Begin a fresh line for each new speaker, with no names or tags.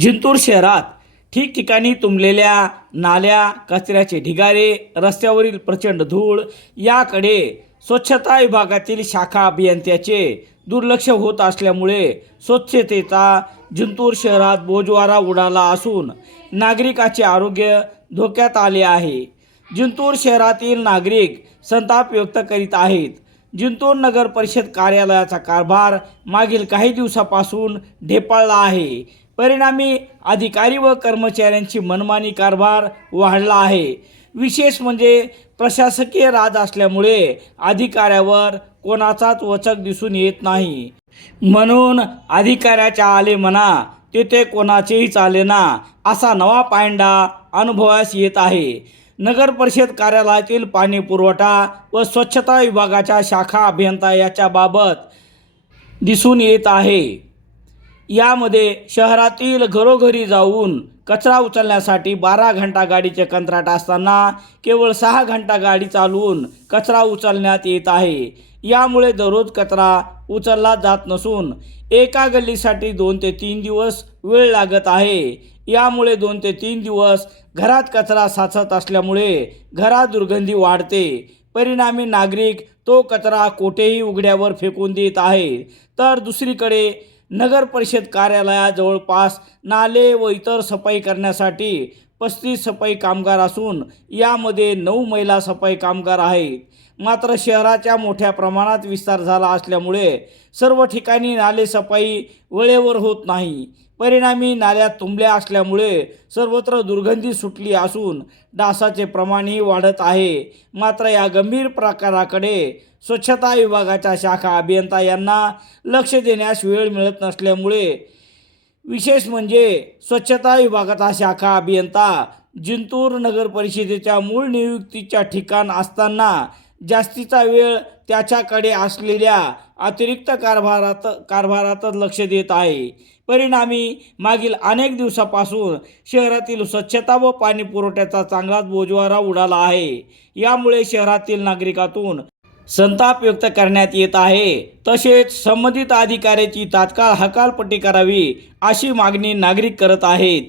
जिंतूर शहरात ठिकठिकाणी तुंबलेल्या नाल्या कचऱ्याचे ढिगारे रस्त्यावरील प्रचंड धूळ याकडे स्वच्छता विभागातील शाखा अभियंत्याचे दुर्लक्ष होत असल्यामुळे स्वच्छतेचा जिंतूर शहरात बोजवारा उडाला असून नागरिकाचे आरोग्य धोक्यात आले आहे. जिंतूर शहरातील नागरिक संताप व्यक्त करीत आहेत. जिंतूर नगर परिषद कार्यालयाचा कारभार मागील काही दिवसापासून ढेपाळला आहे. परिणामी अधिकारी व कर्मचाऱ्यांची मनमानी कारभार वाढला आहे. विशेष म्हणजे प्रशासकीय राज असल्यामुळे अधिकाऱ्यावर कोणाचाच वचक दिसून येत नाही. म्हणून अधिकाऱ्याच्या आले म्हणा तेथे कोणाचेही चाले ना असा नवा पायंडा अनुभवास येत आहे. नगर परिषद कार्यालयातील पाणी पुरवठा व स्वच्छता विभागाच्या शाखा अभियंता याच्याबाबत दिसून येत आहे. यामध्ये शहरातील घरोघरी जाऊन कचरा उचलण्यासाठी बारा घंटा गाडीचे कंत्राट असताना केवळ सहा घंटा गाडी चालवून कचरा उचलण्यात येत आहे. यामुळे दररोज कचरा उचलला जात नसून एका गल्लीसाठी दोन ते तीन दिवस वेळ लागत आहे. यामुळे दोन ते तीन दिवस घरात कचरा साचत असल्यामुळे घरात दुर्गंधी वाढते. परिणामी नागरिक तो कचरा कोठेही उघड्यावर फेकून देत आहे तर दुसरीकडे नगर परिषद कार्यालयात जवळपास नाले व इतर सफाई करण्यासाठी पस्तीस सफाई कामगार असून यामध्ये नऊ महिला सफाई कामगार आहेत. मात्र शहराच्या मोठ्या प्रमाणात विस्तार झाला असल्यामुळे सर्व ठिकाणी नाले सफाई वेळेवर होत नाही. परिणामी नाल्यात तुंबल्या असल्यामुळे सर्वत्र दुर्गंधी सुटली असून डासाचे प्रमाणही वाढत आहे. मात्र या गंभीर प्रकाराकडे स्वच्छता विभागाच्या शाखा अभियंता यांना लक्ष देण्यास वेळ मिळत नसल्यामुळे विशेष म्हणजे स्वच्छता विभागाचा शाखा अभियंता जिंतूर नगर परिषदेच्या मूळ नियुक्तीच्या ठिकाण असताना जास्तीचा वेळ त्याच्याकडे असलेल्या अतिरिक्त कारभारात कारभारातच लक्ष देत आहे. परिणामी मागील अनेक दिवसापासून शहरातील स्वच्छता व पाणी पुरवठ्याचा चांगलाच बोजवारा उडाला आहे. यामुळे शहरातील नागरिकातून संताप व्यक्त करण्यात येत आहे. तसेच संबंधित अधिकाऱ्याची तात्काळ हकालपट्टी करावी अशी मागणी नागरिक करत आहेत.